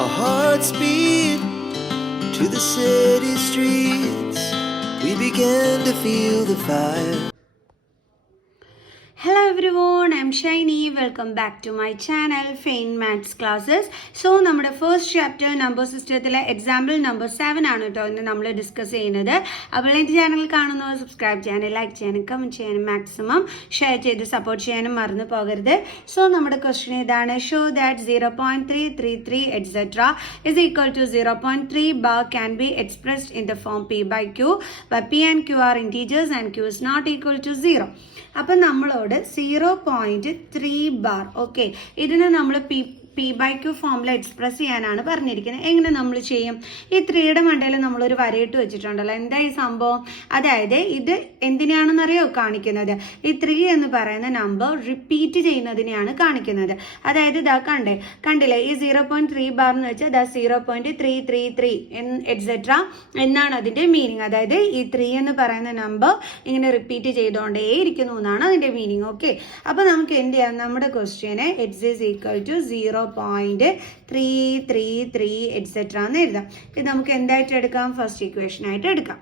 Our hearts beat to the city streets. We began to feel the fire. Hello everyone, I'm Shiny. Welcome back to my channel Faint Maths Classes. So നമ്മുടെ first chapter number സിസ്റ്റത്തിലെ example number 7 ആണ് കേട്ടോ ഇന്ന് നമ്മൾ discuss ചെയ്യുന്നത്. അപ്പോൾ എൻ്റെ channel കാണുന്നവർ സബ്സ്ക്രൈബ് ചെയ്യാനും ലൈക്ക് ചെയ്യാനും കമൻറ്റ് ചെയ്യാനും മാക്സിമം ഷെയർ ചെയ്ത് സപ്പോർട്ട് ചെയ്യാനും മറന്നു പോകരുത്. സോ നമ്മുടെ ക്വസ്റ്റ്യൻ ഇതാണ്. Show that 0.333 etc. is equal to 0.3 bar can be expressed in the form p by q, where p and q are integers and q is not equal to 0. അപ്പം നമ്മളോട് 0.3 bar okay ഇതിന് നമ്മൾ P by Q ഫോമിൽ express ചെയ്യാനാണ് പറഞ്ഞിരിക്കുന്നത്. എങ്ങനെ നമ്മൾ ചെയ്യും? ഈ 3യുടെ മണ്ടയിൽ നമ്മളൊരു വരയിട്ട് വെച്ചിട്ടുണ്ടല്ലോ. എന്താ ഈ സംഭവം? അതായത് ഇത് എന്തിനാണെന്നറിയോ കാണിക്കുന്നത്? ഈ 3 എന്ന് പറയുന്ന നമ്പർ റിപ്പീറ്റ് ചെയ്യുന്നതിനെയാണ് കാണിക്കുന്നത്. അതായത് ഇതാ കണ്ടില്ലേ ഈ 0.3 ബാർ എന്ന് വെച്ചാൽ ഇതാ 0.333 എക്സെട്ര എന്നാണ് അതിൻ്റെ മീനിങ്. അതായത് ഈ 3 എന്ന് പറയുന്ന നമ്പർ ഇങ്ങനെ റിപ്പീറ്റ് ചെയ്തുകൊണ്ടേ ഇരിക്കുന്നു എന്നാണ് അതിൻ്റെ മീനിങ്. ഓക്കെ, അപ്പോൾ നമുക്ക് എന്ത് ചെയ്യാം? നമ്മുടെ question x is equal to 0.333 etc. എന്ന് എഴുതാം. ഇത് നമുക്ക് എന്തായിട്ട് എടുക്കാം? ഫസ്റ്റ് ഇക്വേഷൻ ആയിട്ട് എടുക്കാം.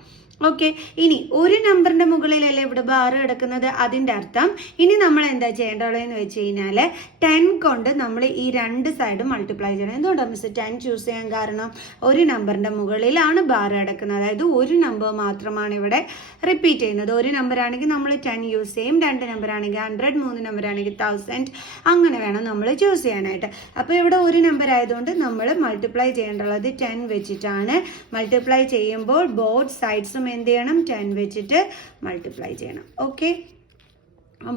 ഓക്കെ, ഇനി ഒരു നമ്പറിന്റെ മുകളിലല്ലേ ഇവിടെ ബാർ കിടക്കുന്നത്. അതിൻ്റെ അർത്ഥം ഇനി നമ്മൾ എന്താ ചെയ്യേണ്ടതെന്ന് വെച്ച് കഴിഞ്ഞാൽ 10 കൊണ്ട് നമ്മൾ ഈ രണ്ട് സൈഡ് മൾട്ടിപ്ലൈ ചെയ്യണം. എന്തുകൊണ്ടാണ് മിസ് 10 ചൂസ് ചെയ്യാൻ കാരണം? ഒരു നമ്പറിന്റെ മുകളിലാണ് ബാർ കിടക്കുന്നത്. അതായത് ഒരു നമ്പർ മാത്രമാണ് ഇവിടെ റിപ്പീറ്റ് ചെയ്യുന്നത്. ഒരു നമ്പർ ആണെങ്കിൽ നമ്മൾ 10 യൂസ് ചെയ്യും, 2 നമ്പർ ആണെങ്കിൽ 100, 3 നമ്പർ ആണെങ്കിൽ 1000, അങ്ങനെ വേണം നമ്മൾ ചൂസ് ചെയ്യാനായിട്ട്. അപ്പോൾ ഇവിടെ ഒരു നമ്പർ ആയതുകൊണ്ട് നമ്മൾ മൾട്ടിപ്ലൈ ചെയ്യേണ്ടുള്ളത് 10 വെച്ചിട്ടാണ്. മൾട്ടിപ്ലൈ ചെയ്യുമ്പോൾ ബോത്ത് സൈഡ്സും എന്ത് ചെയ്യണം? 10 വെച്ചിട്ട് മൾട്ടിപ്ലൈ ചെയ്യണം. ഓക്കെ,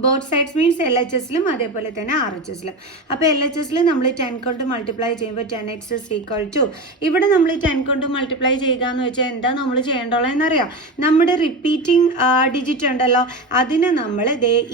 ബോത്ത് സൈഡ്സ് മീൻസ് LHSലും അതേപോലെ തന്നെ RHSലും. അപ്പോൾ LHSൽ നമ്മൾ 10 കൊണ്ട് മൾട്ടിപ്ലൈ ചെയ്യുമ്പോൾ 10x is equal to ഇവിടെ നമ്മൾ 10 കൊണ്ട് മൾട്ടിപ്ലൈ ചെയ്യുക എന്ന് വെച്ചാൽ എന്താ നമ്മൾ ചെയ്യേണ്ടുള്ളതെന്നറിയാം? നമ്മുടെ റിപ്പീറ്റിംഗ് ഡിജിറ്റ് ഉണ്ടല്ലോ അതിനെ നമ്മൾ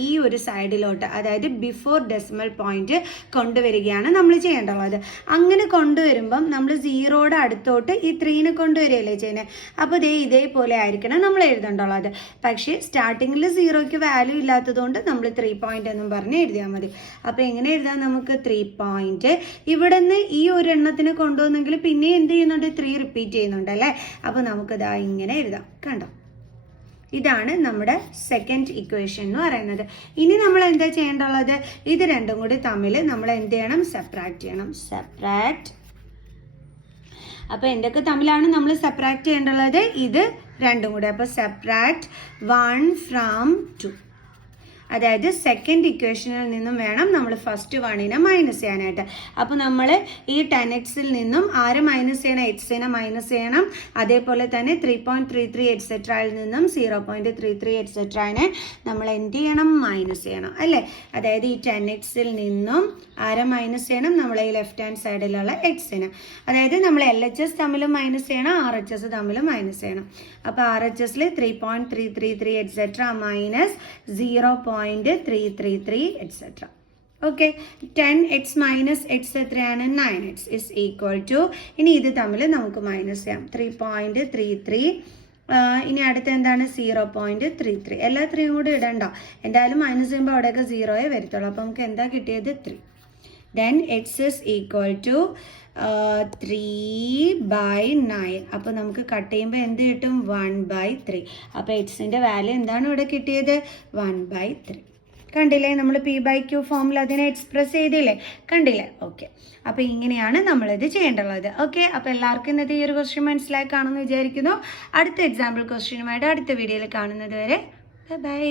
ഈ ഒരു സൈഡിലോട്ട്, അതായത് ബിഫോർ ഡെസിമൽ പോയിന്റ് കൊണ്ടുവരികയാണ് നമ്മൾ ചെയ്യേണ്ടുള്ളത്. അങ്ങനെ കൊണ്ടുവരുമ്പം നമ്മൾ 0യുടെ അടുത്തോട്ട് ഈ 3നെ കൊണ്ടുവരികയല്ലേ ചെയ്യുന്നത്. അപ്പോൾ ഇതേപോലെ ആയിരിക്കണം നമ്മൾ എഴുതേണ്ടുള്ളത്. പക്ഷേ സ്റ്റാർട്ടിങ്ങിൽ 0ക്ക് വാല്യൂ ഇല്ലാത്തതുകൊണ്ട് നമ്മൾ 3 പോയിന്റ് എന്നും പറഞ്ഞ് എഴുതിയാൽ മതി. അപ്പോൾ എങ്ങനെ എഴുതാം? നമുക്ക് 3 പോയിന്റ് ഇവിടെ നിന്ന് ഈ ഒരു എണ്ണത്തിന് കൊണ്ടുവന്നെങ്കിൽ പിന്നെ എന്ത് ചെയ്യുന്നുണ്ട്? 3 റിപ്പീറ്റ് ചെയ്യുന്നുണ്ട് അല്ലേ. അപ്പോൾ നമുക്കിതാ ഇങ്ങനെ എഴുതാം. കണ്ടോ, ഇതാണ് നമ്മുടെ സെക്കൻഡ് ഇക്വേഷൻ എന്ന് പറയുന്നത്. ഇനി നമ്മൾ എന്താ ചെയ്യേണ്ടുള്ളത്? ഇത് രണ്ടും കൂടി തമ്മിൽ നമ്മൾ എന്ത് ചെയ്യണം? സെപ്പറേറ്റ് ചെയ്യണം. സെപ്പറേറ്റ്. അപ്പോൾ എന്തൊക്കെ തമ്മിലാണ് നമ്മൾ സെപ്പറേറ്റ് ചെയ്യേണ്ടുള്ളത്? ഇത് രണ്ടും കൂടി. അപ്പോൾ സെപ്പറേറ്റ് 1 from 2. അതായത് സെക്കൻഡ് ഇക്വേഷനിൽ നിന്നും വേണം നമ്മൾ ഫസ്റ്റ് 1നെ മൈനസ് ചെയ്യാനായിട്ട്. അപ്പോൾ നമ്മൾ ഈ 10xൽ നിന്നും ആരെ മൈനസ് ചെയ്യണം? എക്സിനെ മൈനസ് ചെയ്യണം. അതേപോലെ തന്നെ 3.33 എക്സെട്രയിൽ നിന്നും 0.33 എക്സെട്രനെ നമ്മൾ എന്ത് ചെയ്യണം? മൈനസ് ചെയ്യണം അല്ലേ. അതായത് ഈ 10xൽ നിന്നും ആരെ മൈനസ് ചെയ്യണം? നമ്മൾ ഈ ലെഫ്റ്റ് ഹാൻഡ് സൈഡിലുള്ള എക്സിന്. അതായത് നമ്മൾ LHS തമ്മിലും മൈനസ് ചെയ്യണം, RHS തമ്മിലും മൈനസ് ചെയ്യണം. അപ്പോൾ RHSൽ 3.333 etcetera minus 0.333 etc. Okay, 10x minus X എത്രയാണ്? 9x is equal to, ഇനി ഇത് തമ്മിൽ നമുക്ക് മൈനസ് ചെയ്യാം. 3.33. ഇനി അടുത്ത എന്താണ്? 0.33. എല്ലാ 3 കൂടെ ഇടണ്ട, എന്തായാലും മൈനസ് ചെയ്യുമ്പോൾ അവിടെയൊക്കെ 0 വരത്തുള്ളൂ. അപ്പോൾ നമുക്ക് എന്താ കിട്ടിയത്? 3. Then x is equal to 3/9. അപ്പോൾ നമുക്ക് കട്ട് ചെയ്യുമ്പോൾ എന്ത് കിട്ടും? 1/3. അപ്പോൾ എക്സിൻ്റെ വാല്യൂ എന്താണ് ഇവിടെ കിട്ടിയത്? 1/3. കണ്ടില്ലേ? നമ്മൾ പി ബൈ ക്യൂ ഫോമിൽ അതിനെ എക്സ്പ്രസ് ചെയ്തില്ലേ? കണ്ടില്ലേ? ഓക്കെ, അപ്പോൾ ഇങ്ങനെയാണ് നമ്മളിത് ചെയ്യേണ്ടുള്ളത്. ഓക്കെ, അപ്പോൾ എല്ലാവർക്കും ഇന്നത്തെ ഈ ഒരു ക്വസ്റ്റ്യൻ മനസ്സിലായി കാണുമെന്ന് വിചാരിക്കുന്നു. അടുത്ത എക്സാമ്പിൾ ക്വസ്റ്റ്യനുമായിട്ട് അടുത്ത വീഡിയോയിൽ കാണുന്നത് വരെ ബൈ.